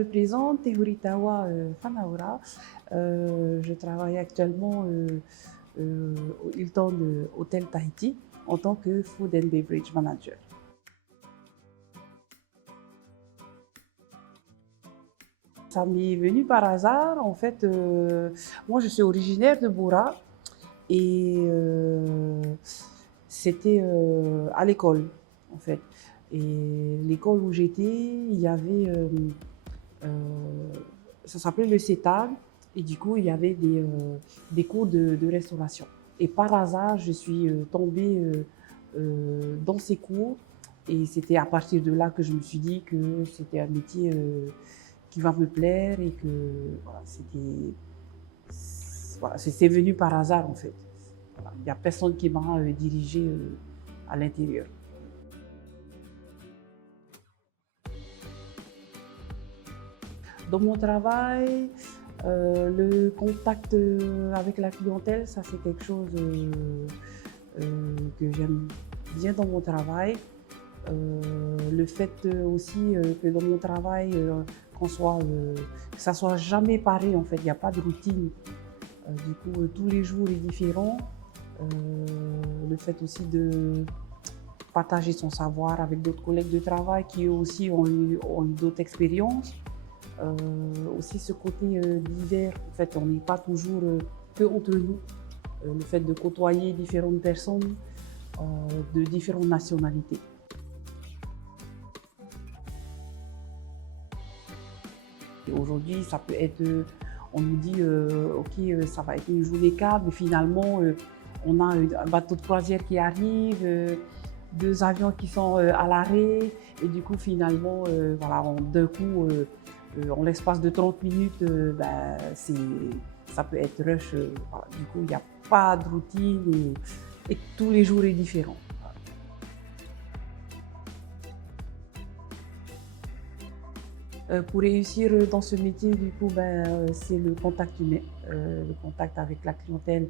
me présente, Tehuritawa Fanaura. Je travaille actuellement au Hilton Hotel Tahiti en tant que Food and Beverage Manager. Ça m'est venu par hasard. En fait, moi je suis originaire de Boura et c'était à l'école en fait. Et l'école où j'étais, il y avait, ça s'appelait le CETAG et du coup il y avait des cours de restauration. Et par hasard, je suis tombée dans ces cours et c'était à partir de là que je me suis dit que c'était un métier qui va me plaire et que voilà, c'est venu par hasard en fait. Voilà. Il n'y a personne qui m'a dirigée à l'intérieur. Dans mon travail, le contact avec la clientèle, ça c'est quelque chose que j'aime bien dans mon travail. Le fait aussi que dans mon travail, que ça soit jamais pareil en fait, il n'y a pas de routine. Du coup, tous les jours est différent. Le fait aussi de partager son savoir avec d'autres collègues de travail qui eux aussi ont eu d'autres expériences. Aussi ce côté divers, en fait, on n'est pas toujours que entre nous. Le fait de côtoyer différentes personnes de différentes nationalités. Aujourd'hui, ça peut être, on nous dit, ok, ça va être une journée calme, mais finalement, on a un bateau de croisière qui arrive, deux avions qui sont à l'arrêt, et du coup, finalement, voilà, d'un coup, en l'espace de 30 minutes, ça peut être rush. Voilà. Du coup, il n'y a pas de routine et tous les jours est différent. Pour réussir dans ce métier, du coup, c'est le contact humain, le contact avec la clientèle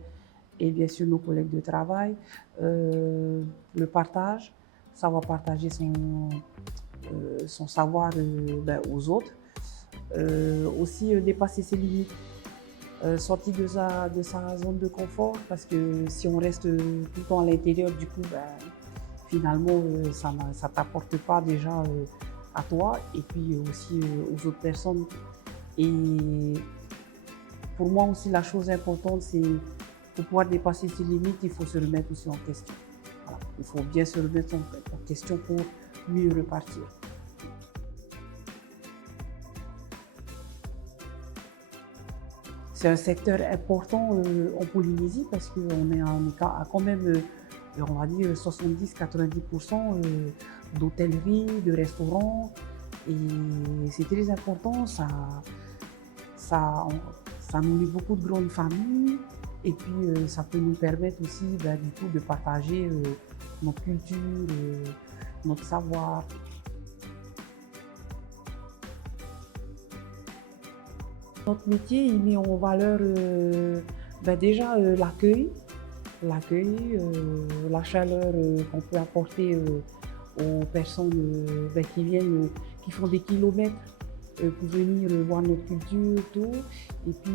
et bien sûr nos collègues de travail, le partage, savoir partager son savoir aux autres, aussi dépasser ses limites, sortir de sa zone de confort, parce que si on reste tout le temps à l'intérieur, du coup, finalement, ça ne t'apporte pas déjà à toi et puis aussi aux autres personnes. Et pour moi aussi, la chose importante, c'est pour pouvoir dépasser ses limites, il faut se remettre aussi en question. Voilà. Il faut bien se remettre en question pour mieux repartir. C'est un secteur important en Polynésie parce qu'on est à quand même, on va dire, 70-90% d'hôtellerie, de restaurants. Et c'est très important, ça nourrit beaucoup de grandes familles. Et puis, ça peut nous permettre aussi, du coup, de partager notre culture, notre savoir. Notre métier, il met en valeur déjà l'accueil, la chaleur qu'on peut apporter aux personnes qui viennent, qui font des kilomètres pour venir voir notre culture, tout. Et puis,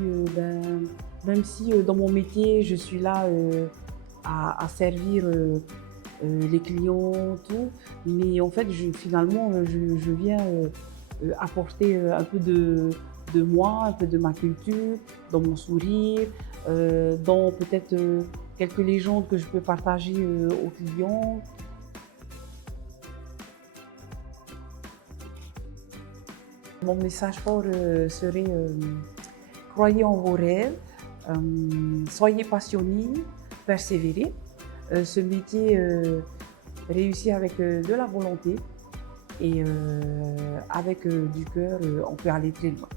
même si dans mon métier, je suis là à servir les clients, tout, mais en fait, finalement, je viens apporter un peu de moi, un peu de ma culture, dans mon sourire, dans peut-être quelques légendes que je peux partager aux clients. Mon message fort serait croyez en vos rêves, soyez passionnés, persévérez. Ce métier réussit avec de la volonté et avec du cœur, on peut aller très loin.